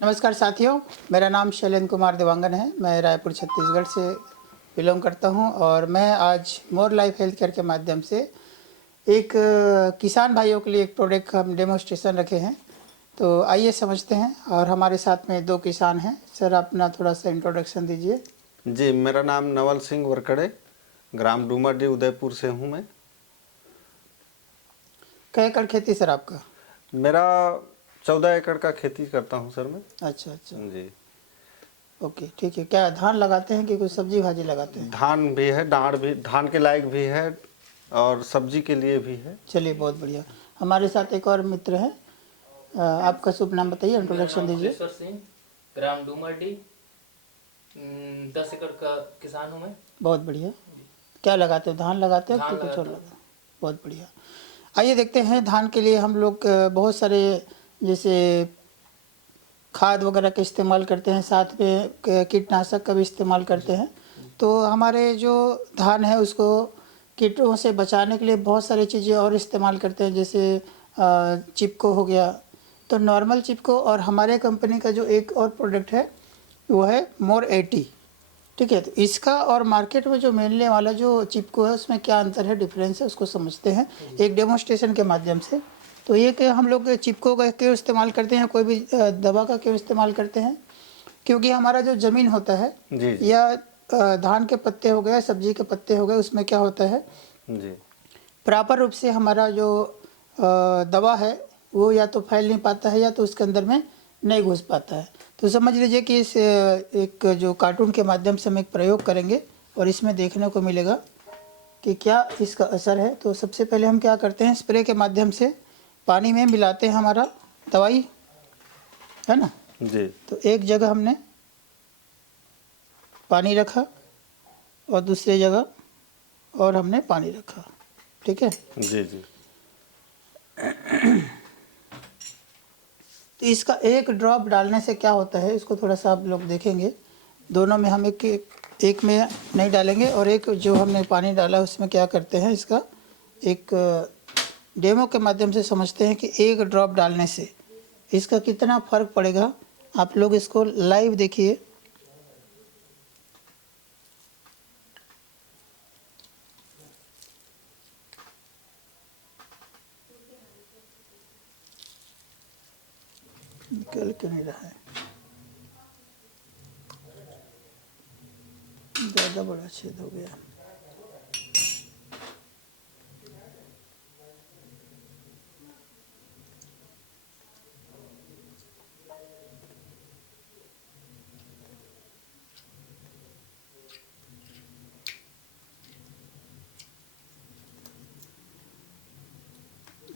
नमस्कार साथियों, मेरा नाम शैलेंद्र कुमार देवांगन है। मैं रायपुर छत्तीसगढ़ से बिलोंग करता हूं और मैं आज मोर लाइफ हेल्थ केयर के माध्यम से एक किसान भाइयों के लिए एक प्रोडक्ट हम डेमोस्ट्रेशन रखे हैं। तो आइए समझते हैं। और हमारे साथ में दो किसान हैं। सर, अपना थोड़ा सा इंट्रोडक्शन दीजिए। जी, मेरा नाम नवल सिंह वरकड़े, ग्राम डूमरडी उदयपुर से हूँ मैं। कै एकड़ खेती सर आपका? मेरा 14 एकड़ का खेती करता हूँ सर मैं। अच्छा अच्छा, जी। ओके, ठीक है। क्या धान लगाते हैं कि कुछ सब्जी भाजी लगाते हैं? धान भी है, डाँड़ भी, धान के लायक भी है और सब्जी के लिए भी है। चलिए, बहुत बढ़िया। हमारे साथ एक और मित्र हैं। आपका शुभ नाम बताइए, इंट्रोडक्शन दीजिए। ईश्वर सिंह, ग्राम डूमरडी, 10 एकड़ का किसान हूँ मैं। बहुत बढ़िया। क्या लगाते हो? धान लगाते हो धान कि कुछ और लगाता हूँ। लगाते? बहुत बढ़िया। आइए देखते हैं। धान के लिए हम लोग बहुत सारे जैसे खाद वगैरह का इस्तेमाल करते हैं, साथ में कीटनाशक का भी इस्तेमाल करते हैं। तो हमारे जो धान है उसको कीटों से बचाने के लिए बहुत सारी चीज़ें और इस्तेमाल करते हैं, जैसे चिपको हो गया। तो नॉर्मल चिपको और हमारे कंपनी का जो एक और प्रोडक्ट है वो है मोर 80। ठीक है, तो इसका और मार्केट में जो मिलने वाला जो चिपको है उसमें क्या अंतर है, डिफरेंस है, उसको समझते हैं एक डेमोस्ट्रेशन के माध्यम से। तो ये कि हम लोग चिपको का क्यों इस्तेमाल करते हैं, कोई भी दवा का क्यों इस्तेमाल करते हैं? क्योंकि हमारा जो ज़मीन होता है जी जी या धान के पत्ते हो गए, सब्जी के पत्ते हो गए, उसमें क्या होता है, जी प्रॉपर रूप से हमारा जो दवा है वो या तो फैल नहीं पाता है या तो उसके अंदर में नहीं घुस पाता है। तो समझ लीजिए कि इस एक जो कार्टून के माध्यम से हम एक प्रयोग करेंगे और इसमें देखने को मिलेगा कि क्या इसका असर है। तो सबसे पहले हम क्या करते हैं, स्प्रे के माध्यम से पानी में मिलाते हैं हमारा दवाई, है ना। जी तो एक जगह हमने पानी रखा और दूसरी जगह और हमने पानी रखा। ठीक है, जी जी तो इसका एक ड्रॉप डालने से क्या होता है, इसको थोड़ा सा आप लोग देखेंगे। दोनों में हम एक में नहीं डालेंगे और एक जो हमने पानी डाला उसमें क्या करते हैं, इसका एक डेमो के माध्यम से समझते हैं कि एक ड्रॉप डालने से इसका कितना फ़र्क पड़ेगा। आप लोग इसको लाइव देखिए। निकल क्यों नहीं रहा है, ज़्यादा बड़ा छेद हो गया।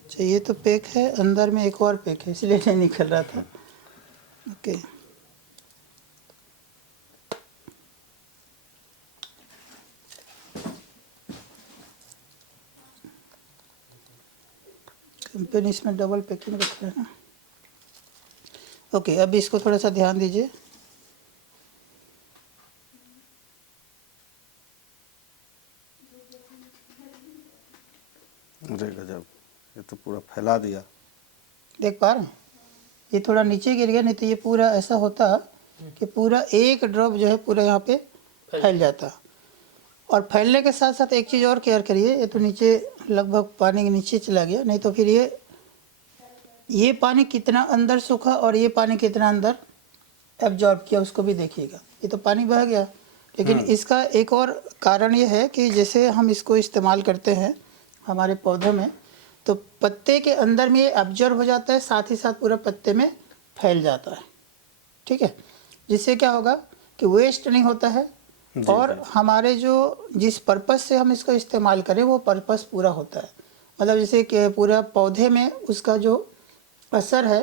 अच्छा, ये तो पैक है, अंदर में एक और पैक है, इसलिए नहीं निकल रहा था। ओके, कंपनी इसमें डबल पैकिंग रखा है ना। ओके, अब इसको थोड़ा सा ध्यान दीजिए। अरे गजब, ये तो पूरा फैला दिया। देख पा रहे हैं, ये थोड़ा नीचे गिर गया, नहीं तो ये पूरा ऐसा होता कि पूरा एक ड्रॉप जो है पूरा यहाँ पे फैल जाता। और फैलने के साथ साथ एक चीज़ और केयर करिए, ये तो नीचे लगभग पानी के नीचे चला गया, नहीं तो फिर ये पानी कितना अंदर सूखा और ये पानी कितना अंदर एब्जॉर्ब किया उसको भी देखिएगा। ये तो पानी बह गया, लेकिन इसका एक और कारण ये है कि जैसे हम इसको इस्तेमाल करते हैं हमारे पौधों में, तो पत्ते के अंदर में ये एब्जॉर्ब हो जाता है, साथ ही साथ पूरा पत्ते में फैल जाता है। ठीक है, जिससे क्या होगा कि वेस्ट नहीं होता है और हमारे जो जिस पर्पस से हम इसको इस्तेमाल करें वो पर्पस पूरा होता है। मतलब जैसे कि पूरा पौधे में उसका जो असर है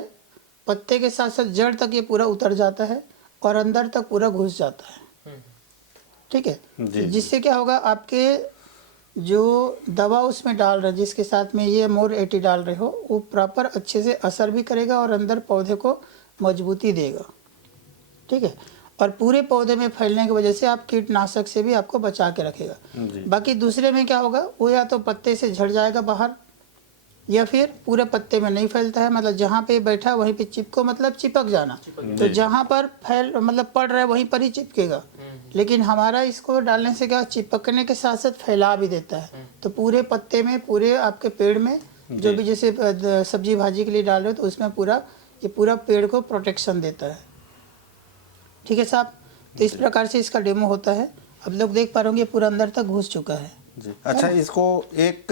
पत्ते के साथ साथ जड़ तक ये पूरा उतर जाता है और अंदर तक पूरा घुस जाता है। ठीक है, जिससे क्या होगा, आपके जो दवा उसमें डाल रहे जिसके साथ में ये मोर 80 डाल रहे हो वो प्रॉपर अच्छे से असर भी करेगा और अंदर पौधे को मजबूती देगा। ठीक है, और पूरे पौधे में फैलने की वजह से आप कीटनाशक से भी आपको बचा के रखेगा। बाकी दूसरे में क्या होगा, वो या तो पत्ते से झड़ जाएगा बाहर, या फिर पूरे पत्ते में नहीं फैलता है, मतलब जहाँ पे बैठा वहीं पे चिपको, मतलब चिपक जाना। तो जहाँ पर फैल मतलब पड़ रहा है वहीं पर ही चिपकेगा। लेकिन हमारा इसको डालने से क्या, चिपकने के साथ साथ फैला भी देता है। तो पूरे पत्ते में, पूरे आपके पेड़ में जो भी जैसे सब्जी भाजी के लिए डाल रहे हो तो उसमें पूरा ये पूरा पेड़ को प्रोटेक्शन देता है। ठीक है साहब, तो इस प्रकार से इसका डेमो होता है। अब लोग देख पा रहे होंगे पूरा अंदर तक घुस चुका है। जी। अच्छा, इसको एक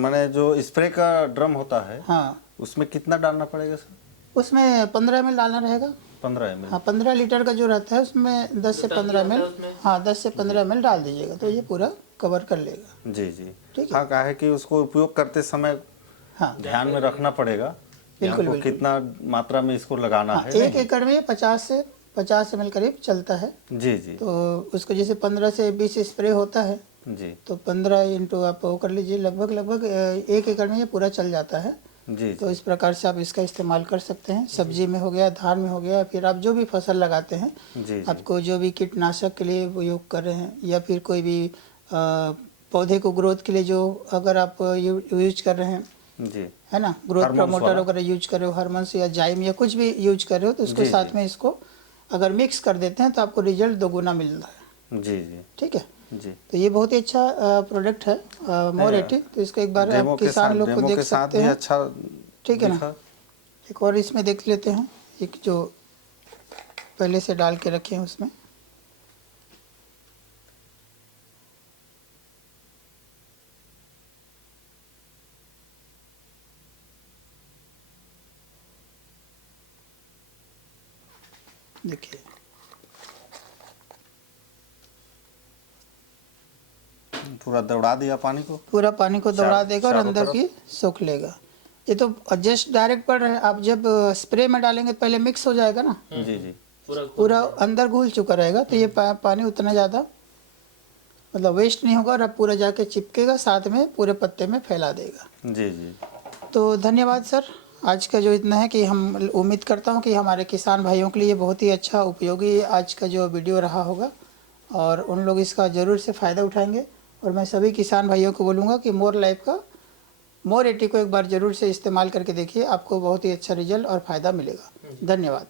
माने जो स्प्रे का ड्रम होता है, हाँ, उसमें कितना डालना पड़ेगा सर? उसमें 15 ml डालना रहेगा। 15 ml। हाँ, 15 लीटर का जो रहता है उसमें 10 से 15 ml, हाँ 10 से 15 ml डाल दीजिएगा तो ये पूरा कवर कर लेगा। जी जी। ठीक है। हाँ, कहा है कि उसको उपयोग करते समय हाँ ध्यान में रखना पड़ेगा कि बिल्कुल, हमको बिल्कुल। कितना मात्रा में इसको लगाना हाँ, है। 1 एकड़ में 50 से 50 ml करीब चलता है। जी जी तो उसको जैसे 15 से 20 स्प्रे होता है जी तो 15 इंटू आप वो कर लीजिए, लगभग 1 एकड़ में ये पूरा चल जाता है। जी तो इस प्रकार से आप इसका इस्तेमाल कर सकते हैं। सब्जी में हो गया, धान में हो गया, फिर आप जो भी फसल लगाते हैं, जी जी आपको जो भी कीटनाशक के लिए उपयोग कर रहे हैं या फिर कोई भी पौधे को ग्रोथ के लिए जो अगर आप यूज कर रहे हैं, जी है ना, ग्रोथ हार्मोन्स प्रमोटर वाला। वगैरह यूज कर रहे हो, हार्मोन्स या जाइम या कुछ भी यूज कर रहे हो तो उसको जी, साथ जी। में इसको अगर मिक्स कर देते हैं तो आपको रिजल्ट 2 गुना मिलता है। जी जी ठीक है, जी। तो ये बहुत ही अच्छा प्रोडक्ट है मोरेटी। तो इसको एक बार डेमो आप के किसान साथ लोग को डेमो देख के साथ सकते भी हैं। अच्छा ठीक है ना। दिखा। एक और इसमें देख लेते हैं, एक जो पहले से डाल के रखे हैं उसमें। देखिए पूरा दौड़ा दिया पानी को। पूरा पानी को दौड़ा चार- देगा और चारों अंदर तरफ। की सोख लेगा। ये तो जस्ट डायरेक्ट पड़ रहा है, आप जब स्प्रे में डालेंगे तो पहले मिक्स हो जाएगा ना, जी जी पूरा अंदर घुल चुका रहेगा। तो ये पानी उतना ज़्यादा मतलब वेस्ट नहीं होगा और अब पूरा जाके चिपकेगा, साथ में पूरे पत्ते में फैला देगा। जी जी। तो धन्यवाद सर, आज का जो इतना है कि हम उम्मीद करता हूँ कि हमारे किसान भाइयों के लिए बहुत ही अच्छा उपयोगी आज का जो वीडियो रहा होगा और उन लोग इसका ज़रूर से फ़ायदा उठाएंगे। और मैं सभी किसान भाइयों को बोलूँगा कि मोर लाइफ का मोरेटी को एक बार ज़रूर से इस्तेमाल करके देखिए, आपको बहुत ही अच्छा रिजल्ट और फ़ायदा मिलेगा। धन्यवाद।